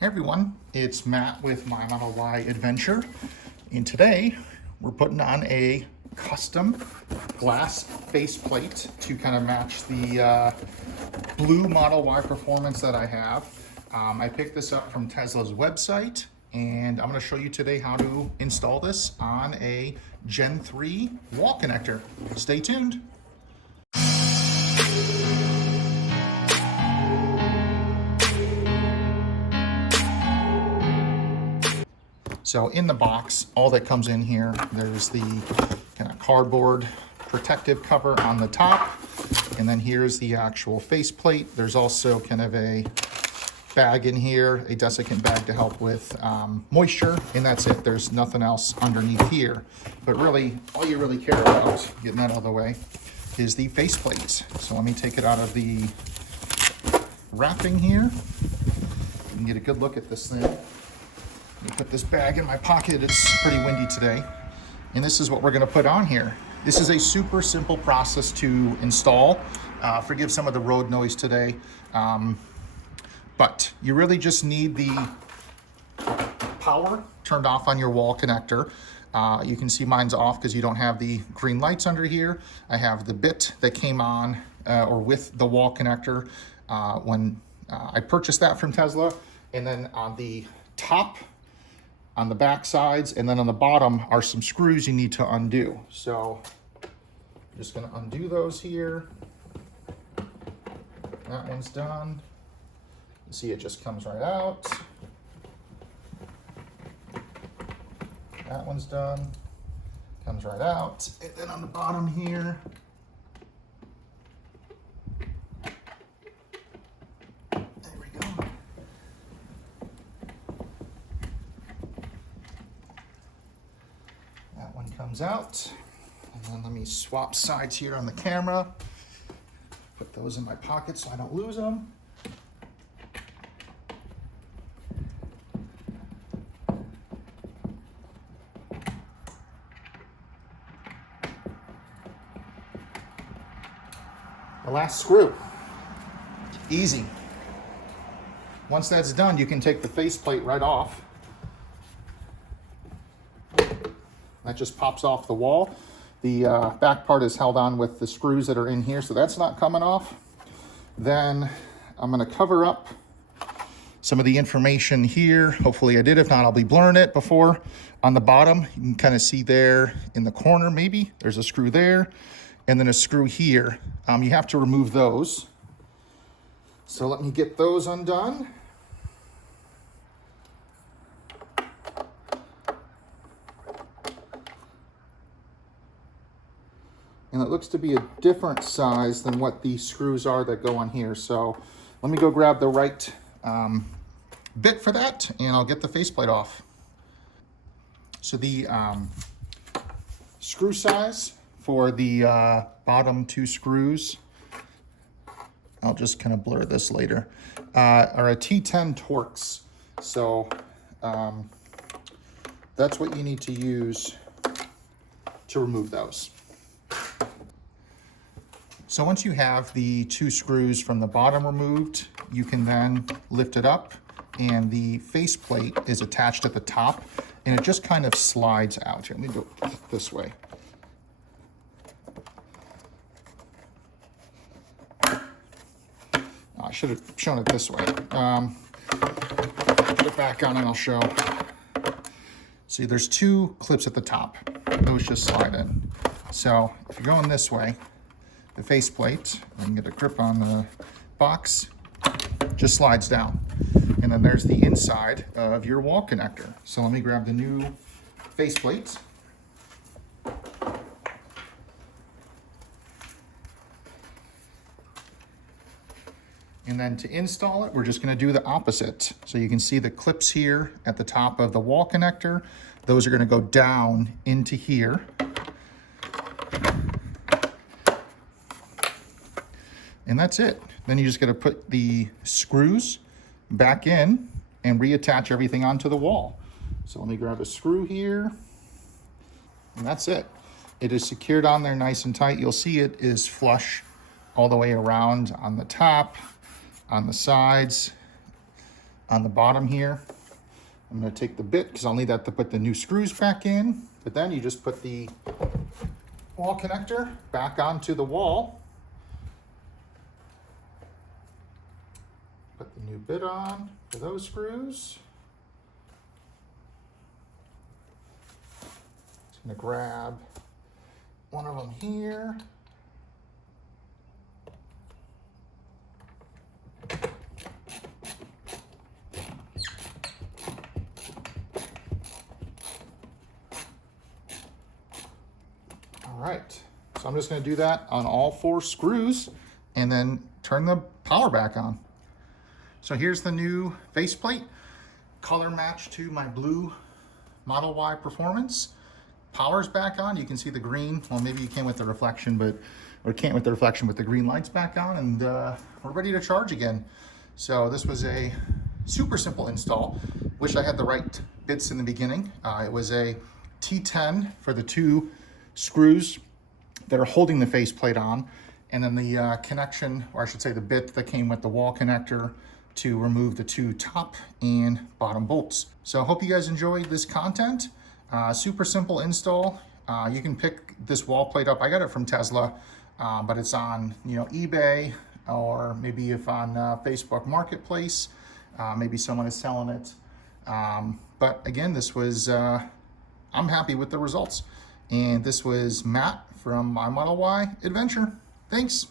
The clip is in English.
Hey everyone, it's Matt with my Model Y Adventure, and today we're putting on a custom glass faceplate to kind of match the blue Model Y Performance that I have. I picked this up from Tesla's website, and I'm going to show you today how to install this on a Gen 3 wall connector. Stay tuned. So in the box, all that comes in here, there's the kind of cardboard protective cover on the top, and then here's the actual faceplate. There's also kind of a bag in here, a desiccant bag to help with moisture, and that's it. There's nothing else underneath here. But really, all you really care about, getting that out of the way, is the faceplate. So let me take it out of the wrapping here and get a good look at this thing. Let me put this bag in my pocket. It's pretty windy today. And this is what we're gonna put on here. This is a super simple process to install. Forgive some of the road noise today. But you really just need the power turned off on your wall connector. You can see mine's off because you don't have the green lights under here. I have the bit that came on or with the wall connector when I purchased that from Tesla. And then on the top, on the back sides, and then on the bottom are some screws you need to undo. So I'm just gonna undo those here. That one's done. You see it just comes right out. That one's done, comes right out. And then on the bottom here, comes out. And then let me swap sides here on the camera. Put those in my pocket so I don't lose them. The last screw. Easy. Once that's done, you can take the faceplate right off. That just pops off the wall. The back part is held on with the screws that are in here, so that's not coming off. Then I'm gonna cover up some of the information here. Hopefully I did. If not, I'll be blurring it before. On the bottom, you can kind of see there in the corner, maybe, there's a screw there, and then a screw here. You have to remove those. So let me get those undone. And it looks to be a different size than what the screws are that go on here. So let me go grab the right bit for that, and I'll get the faceplate off. So the screw size for the bottom two screws, I'll just kind of blur this later, are a T10 Torx. So that's what you need to use to remove those. So once you have the two screws from the bottom removed, you can then lift it up, and the faceplate is attached at the top, and it just kind of slides out. Here, let me do it this way. I should have shown it this way. Put it back on and I'll show. See, there's two clips at the top. Those just slide in. So if you're going this way, the faceplate, I can get a grip on the box, just slides down. And then there's the inside of your wall connector. So let me grab the new faceplate. And then to install it, we're just gonna do the opposite. So you can see the clips here at the top of the wall connector. Those are gonna go down into here. And that's it. Then you just gotta put the screws back in and reattach everything onto the wall. So let me grab a screw here, and that's it. It is secured on there nice and tight. You'll see it is flush all the way around on the top, on the sides, on the bottom here. I'm going to take the bit because I'll need that to put the new screws back in. But then you just put the wall connector back onto the wall. Put the new bit on for those screws. Just going to grab one of them here. All right, so I'm just going to do that on all 4 screws and then turn the power back on. So here's the new faceplate, color match to my blue Model Y Performance. Power's back on. You can see the green. Well, maybe you can't with the reflection, or can't with the reflection, but the green light's back on, and we're ready to charge again. So this was a super simple install. Wish I had the right bits in the beginning. It was a T10 for the 2 screws that are holding the faceplate on, and then the connection, or I should say the bit that came with the wall connector to remove the 2 top and bottom bolts. So I hope you guys enjoyed this content. Super simple install. You can pick this wall plate up. I got it from Tesla, but it's on eBay, or maybe if on Facebook Marketplace, maybe someone is selling it. But again, this was, I'm happy with the results. And this was Matt from My Model Y Adventure. Thanks.